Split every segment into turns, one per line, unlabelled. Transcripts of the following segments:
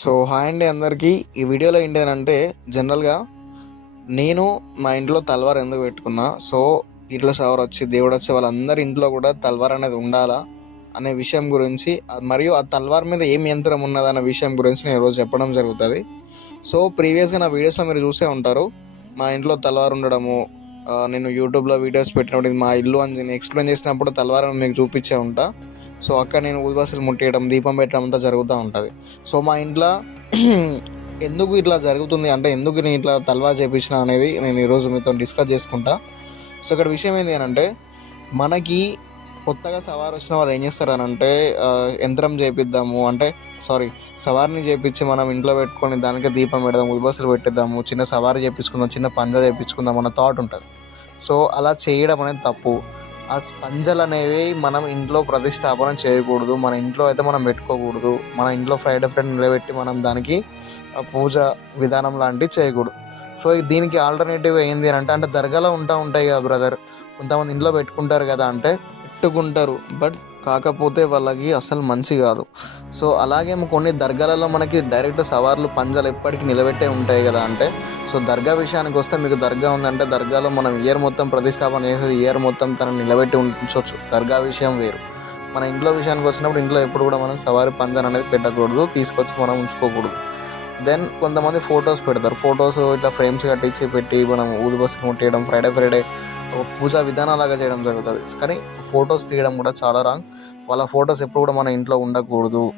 So hi అండి అందరికీ. ఈ వీడియోలో ఏంటంటే జనరల్గా నేను మా ఇంట్లో తల్వార్ ఎందుకు పెట్టుకున్నా సో ఇంట్లో సవర్ వచ్చి దేవుడు వచ్చి వాళ్ళందరి ఇంట్లో కూడా తల్వార్ అనేది ఉండాలా అనే విషయం గురించి మరియు ఆ తల్వార్ మీద ఏం యంత్రం ఉన్నదన్న విషయం గురించి నేను ఈరోజు చెప్పడం జరుగుతుంది. సో ప్రీవియస్గా నా వీడియోస్లో మీరు చూసే ఉంటారు మా ఇంట్లో తల్వార్ ఉండడము నేను యూట్యూబ్లో వీడియోస్ పెట్టినప్పుడు ఇది మా ఇల్లు అని నేను ఎక్స్ప్లెయిన్ చేసినప్పుడు తలవారం మీకు చూపించే ఉంటా. సో అక్కడ నేను ఊదిబస్సులు ముట్టేయడం దీపం పెట్టడం అంతా జరుగుతూ ఉంటుంది. సో మా ఇంట్లో ఎందుకు ఇట్లా జరుగుతుంది అంటే ఎందుకు నేను ఇట్లా తలవారు చేపించిన అనేది నేను ఈరోజు మీతో డిస్కస్ చేసుకుంటా. సో ఇక్కడ విషయం ఏంటి అని అంటే మనకి కొత్తగా సవార్ వచ్చిన వాళ్ళు ఏం చేస్తారు అని అంటే యంత్రం చేపిద్దాము అంటే సారీ సవారిని చేపించి మనం ఇంట్లో పెట్టుకొని దానికి దీపం పెడదాం ఉద్బస్సులు పెట్టిద్దాము చిన్న సవారి చేపించుకుందాం చిన్న పంజా చేపించుకుందాం అన్న థాట్ ఉంటుంది. సో అలా చేయడం అనేది తప్పు. ఆ స్పంజలు అనేవి మనం ఇంట్లో ప్రతిష్టాపన చేయకూడదు. మన ఇంట్లో అయితే మనం పెట్టుకోకూడదు. మన ఇంట్లో ఫ్రైడే ఫ్రైడ్ నిలబెట్టి మనం దానికి ఆ పూజ విధానం లాంటివి చేయకూడదు. సో దీనికి ఆల్టర్నేటివ్ ఏంది అని అంటే అంటే దర్గాలో ఉంటా ఉంటాయి కదా బ్రదర్. కొంతమంది ఇంట్లో పెట్టుకుంటారు కదా అంటే పెట్టుకుంటారు. బట్ కాకపోతే వాళ్ళకి అసలు మంచి కాదు. సో అలాగే కొన్ని దర్గాలలో మనకి డైరెక్ట్ సవార్లు పంజాలు ఎప్పటికీ నిలబెట్టే ఉంటాయి కదా అంటే. సో దర్గా విషయానికి వస్తే మీకు దర్గా ఉందంటే దర్గాలో మనం ఇయర్ మొత్తం ప్రతిష్టాపన చేసేది ఇయర్ మొత్తం తనని నిలబెట్టి ఉంచవచ్చు దర్గా విషయం వేరు. మన ఇంట్లో విషయానికి వచ్చినప్పుడు ఇంట్లో ఎప్పుడు కూడా మనం సవారి పంజాన్ అనేది పెట్టకూడదు. తీసుకొచ్చి మనం ఉంచుకోకూడదు. దెన్ కొంతమంది ఫొటోస్ పెడతారు. ఫొటోస్ ఇట్లా ఫ్రేమ్స్ కట్టించి పెట్టి మనం ఊది బస్సు ముట్టేయడం ఫ్రైడే ఫ్రైడే ఒక పూజా విధానాలాగా చేయడం జరుగుతుంది. కానీ ఫొటోస్ తీయడం కూడా చాలా రాంగ్. వాళ్ళ ఫొటోస్ ఎప్పుడు కూడా మన ఇంట్లో ఉండకూడదు.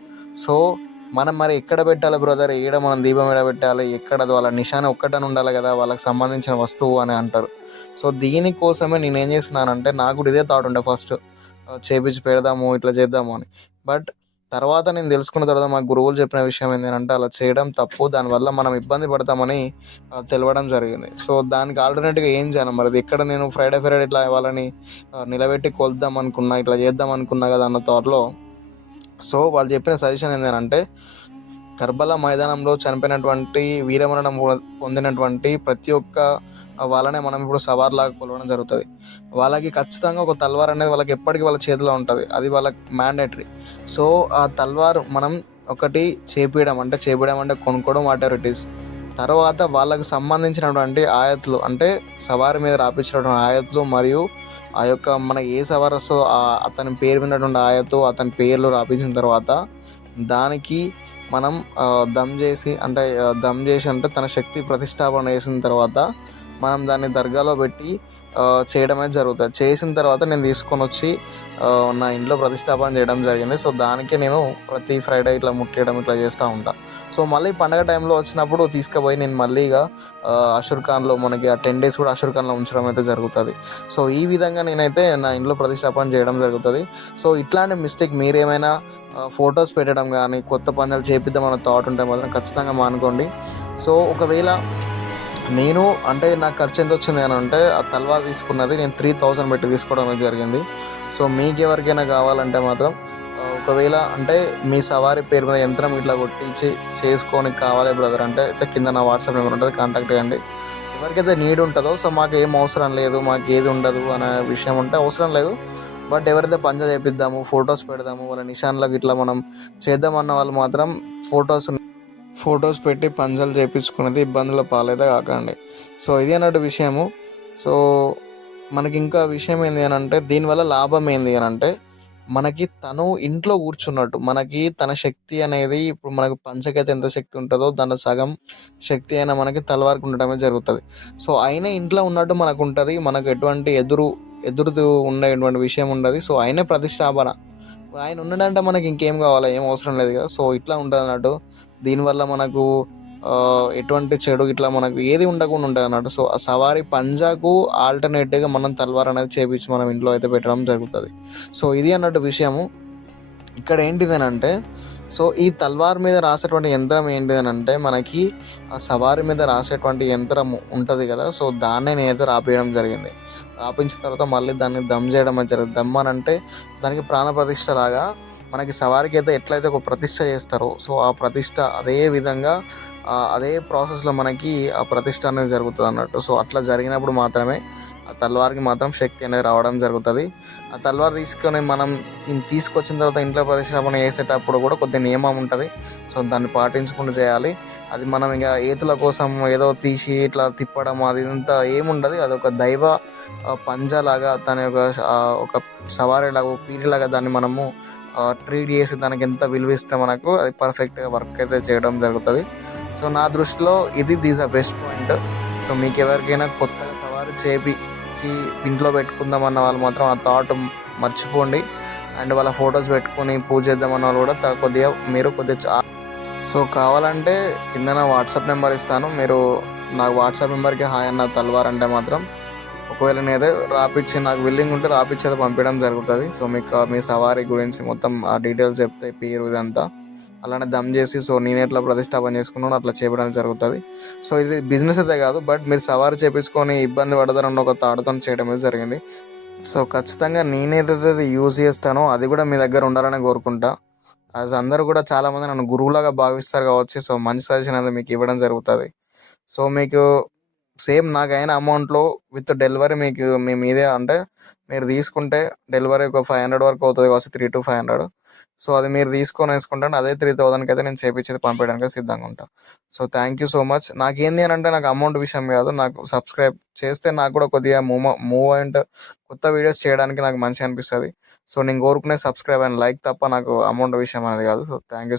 సో మనం మరి ఎక్కడ పెట్టాలి బ్రదర్? ఏడ మనం దీపం ఎక్కడ పెట్టాలి? ఎక్కడ వాళ్ళ నిశాన ఒక్కటని ఉండాలి కదా? వాళ్ళకి సంబంధించిన వస్తువు అని అంటారు. సో దీనికోసమే నేను ఏం చేస్తున్నానంటే నాకు కూడా ఇదే థాట్ ఉండే ఫస్ట్ చేపించి పెడదాము ఇట్లా చేద్దాము అని. బట్ తర్వాత నేను తెలుసుకున్న తర్వాత మా గురువులు చెప్పిన విషయం ఏంటంటే అలా చేయడం తప్పు. దానివల్ల మనం ఇబ్బంది పడతామని తెలవడం జరిగింది. సో దానికి ఆల్టర్నేట్గా ఏం చేయాలి? మరి అది నేను ఫ్రైడే ఫ్రైడే ఇట్లా వాళ్ళని నిలబెట్టి కొలుద్దాం అనుకున్నా ఇట్లా చేద్దాం అనుకున్నా కదా అన్న థాట్లో సో వాళ్ళు చెప్పిన సజెషన్ ఏంటంటే కర్బలా మైదానంలో చనిపోయినటువంటి వీరమరణం పొందినటువంటి ప్రతి ఒక్క వాళ్ళనే మనం ఇప్పుడు సవార్లాగా కొలవడం జరుగుతుంది. వాళ్ళకి ఖచ్చితంగా ఒక తల్వార్ అనేది వాళ్ళకి ఎప్పటికీ వాళ్ళ చేతిలో ఉంటుంది. అది వాళ్ళకి మ్యాండేటరీ సో ఆ తల్వార్ మనం ఒకటి చేపించడం అంటే చేపించడం అంటే కొనుక్కోవడం వాట్ ఎవర్ ఇట్ ఈస్ తర్వాత వాళ్ళకు సంబంధించినటువంటి ఆయతులు అంటే సవారి మీద రాపించినటువంటి ఆయతులు మరియు ఆ యొక్క మన ఏ సవార్ వస్తుందో ఆ అతని పేరు మీదటువంటి ఆయత్తు అతని పేర్లు రాపించిన తర్వాత దానికి మనం దమ్ చేసి అంటే దమ్ చేసి అంటే తన శక్తి ప్రతిష్టాపన చేసిన తర్వాత మనం దాన్ని దర్గాలో పెట్టి చేయడం అనేది జరుగుతుంది. చేసిన తర్వాత నేను తీసుకొని వచ్చి నా ఇంట్లో ప్రతిష్టాపన చేయడం జరిగింది. సో దానికే నేను ప్రతి ఫ్రైడే ఇట్లా ముట్టేయడం ఇట్లా చేస్తూ ఉంటా. సో మళ్ళీ పండగ టైంలో వచ్చినప్పుడు తీసుకుపోయి నేను మళ్ళీ ఇక ఆ, ఖాన్లో మనకి ఆ టెన్ డేస్ కూడా అషుర్ ఖాన్లో ఉంచడం అయితే జరుగుతుంది. సో ఈ విధంగా నేనైతే నా ఇంట్లో ప్రతిష్టాపన చేయడం జరుగుతుంది. సో ఇట్లాంటి మిస్టేక్ మీరేమైనా ఫొటోస్ పెట్టడం కానీ కొత్త పనులు చేపిద్దామన్న థాట్ ఉంటే మాత్రం ఖచ్చితంగా మానుకోండి. సో ఒకవేళ నేను అంటే నాకు ఖర్చు ఎంత వచ్చింది అని అంటే ఆ తల్వార్ తీసుకున్నది నేను త్రీ థౌజండ్ పెట్టి తీసుకోవడం అనేది జరిగింది. సో మీకు ఎవరికైనా కావాలంటే మాత్రం ఒకవేళ అంటే మీ సవారి పేరు మీద యంత్రం ఇట్లా కొట్టించి చేసుకొని కావాలి బ్రదర్ అంటే అయితే కింద నా వాట్సాప్ నెంబర్ ఉంటుంది కాంటాక్ట్ చేయండి. ఎవరికైతే నీడ్ ఉంటుందో సో మాకు ఏం అవసరం లేదు మాకు ఏది ఉండదు అనే విషయం ఉంటే అవసరం లేదు. బట్ ఎవరైతే పంచ చేపిద్దాము ఫొటోస్ పెడదాము వాళ్ళ నిషాన్లకు ఇట్లా మనం చేద్దామన్న వాళ్ళు మాత్రం ఫొటోస్ ఫొటోస్ పెట్టి పంచలు చేపించుకునేది ఇబ్బందుల పాలైతే కాకండి. సో ఇది అన్నట్టు విషయము. సో మనకి ఇంకా విషయం ఏంది అని అంటే దీనివల్ల లాభం ఏంది అని అంటే మనకి తను ఇంట్లో కూర్చున్నట్టు మనకి తన శక్తి అనేది ఇప్పుడు మనకు పంచకైతే ఎంత శక్తి ఉంటుందో దాంట్లో సగం శక్తి అయినా మనకి తలవారికి ఉండటమే జరుగుతుంది. సో అయినా ఇంట్లో ఉన్నట్టు మనకు ఉంటుంది మనకు ఎటువంటి ఎదురు ఎదురు ఉండేటువంటి విషయం ఉండదు. సో ఆయనే ప్రతిష్టాపన. ఆయన ఉండడంటే మనకి ఇంకేం కావాలి ఏం అవసరం లేదు కదా. సో ఇట్లా ఉంటుంది అన్నట్టు దీనివల్ల మనకు ఎటువంటి చెడు ఇట్లా మనకు ఏది ఉండకుండా ఉంటుంది అన్నట్టు. సో ఆ సవారి పంజాకు ఆల్టర్నేటివ్గా మనం తల్వార్ అనేది చేపించి మనం ఇంట్లో అయితే పెట్టడం జరుగుతుంది. సో ఇది అన్నట్టు విషయము. ఇక్కడ ఏంటిది అంటే సో ఈ తల్వార్ మీద రాసేటువంటి యంత్రం ఏంటిది అంటే మనకి ఆ సవారి మీద రాసేటువంటి యంత్రం ఉంటుంది కదా సో దాన్నే నేనైతే రాపేయడం జరిగింది. రాపించిన తర్వాత మళ్ళీ దాన్ని దమ్ చేయడం జరిగింది దమ్ అని అంటే దానికి ప్రాణ ప్రతిష్ట లాగా మనకి సవారికి అయితే ఎట్లయితే ఒక ప్రతిష్ట చేస్తారో సో ఆ ప్రతిష్ట అదే విధంగా అదే ప్రాసెస్లో మనకి ఆ ప్రతిష్ట అనేది జరుగుతుంది అన్నట్టు. సో అట్లా జరిగినప్పుడు మాత్రమే ఆ తల్వార్కి మాత్రం శక్తి అనేది రావడం జరుగుతుంది. ఆ తల్వార్ తీసుకొని మనం తీసుకొచ్చిన తర్వాత ఇంట్లో ప్రతిష్టాపన చేసేటప్పుడు కూడా కొద్ది నియమం ఉంటుంది. సో దాన్ని పాటించుకుంటూ చేయాలి. అది మనం ఇంకా ఏతుల కోసం ఏదో తీసి ఇట్లా తిప్పడం అది ఇదంతా ఏముండదు. అది ఒక దైవ పంజాలాగా దాని ఒక ఒక సవారీలాగా పీరిలాగా దాన్ని మనము ట్రీట్ చేసి దానికి ఎంత విలువ ఇస్తే మనకు అది పర్ఫెక్ట్గా వర్క్ అయితే చేయడం జరుగుతుంది. సో నా దృష్టిలో ఇది these a best point so మీకు ఎవరికైనా కొత్తగా సవారీ చేపించి ఇంట్లో పెట్టుకుందాం అన్న వాళ్ళు మాత్రం ఆ థాట్ మర్చిపోండి. అండ్ వాళ్ళ ఫొటోస్ పెట్టుకొని పూజ చేద్దామన్న వాళ్ళు కూడా కొద్దిగా మీరు కొద్దిగా సో కావాలంటే కింద నా వాట్సాప్ నెంబర్ ఇస్తాను. మీరు నాకు వాట్సాప్ నెంబర్కి హాయ్ అన్న తల్వార్ అంటే మాత్రం ఒకవేళ నేదే రాపిచ్చి నాకు విల్లింగ్ ఉంటే రాపిచ్చి అయితే పంపించడం జరుగుతుంది. సో మీకు మీ సవారీ గురించి మొత్తం ఆ డీటెయిల్స్ చెప్తే పేరు ఇదంతా. అలానే దమ్ చేసి సో నేను ఎట్లా ప్రతిష్టాపన చేసుకున్నాను అట్లా చేయడం జరుగుతుంది. సో ఇది బిజినెస్ అయితే కాదు బట్ మీరు సవారీ చేపించుకొని ఇబ్బంది పడతారన్న ఒక తాడుతో చేయడం జరిగింది. సో ఖచ్చితంగా నేనేదైతే యూజ్ చేస్తానో అది కూడా మీ దగ్గర ఉండాలని కోరుకుంటా. యాజ్ అందరూ కూడా చాలామంది నన్ను గురువులాగా భావిస్తారు కావచ్చు సో మంచి సజెషన్ అనేది మీకు ఇవ్వడం జరుగుతుంది. సో మీకు సేమ్ నాకు అయిన అమౌంట్లో విత్ డెలివరీ మీకు మీ మీదే అంటే మీరు తీసుకుంటే డెలివరీ ఒక ఫైవ్ హండ్రెడ్ వరకు అవుతుంది కావచ్చు three to five hundred. So అది మీరు తీసుకొని వేసుకుంటే అదే త్రీ థౌసండ్కి అయితే నేను చేపించేది పంపించడానికి సిద్ధంగా ఉంటాను so thank you so much. నాకు ఏంది అని అంటే నాకు అమౌంట్ విషయం కాదు. నాకు సబ్స్క్రైబ్ చేస్తే నాకు కూడా కొద్దిగా మూవ్ మూవ్ అండ్ కొత్త వీడియోస్ చేయడానికి నాకు మంచిగా అనిపిస్తుంది. సో నేను కోరుకునే సబ్స్క్రైబ్ అండ్ లైక్ తప్ప నాకు అమౌంట్ విషయం అనేది కాదు. So thank you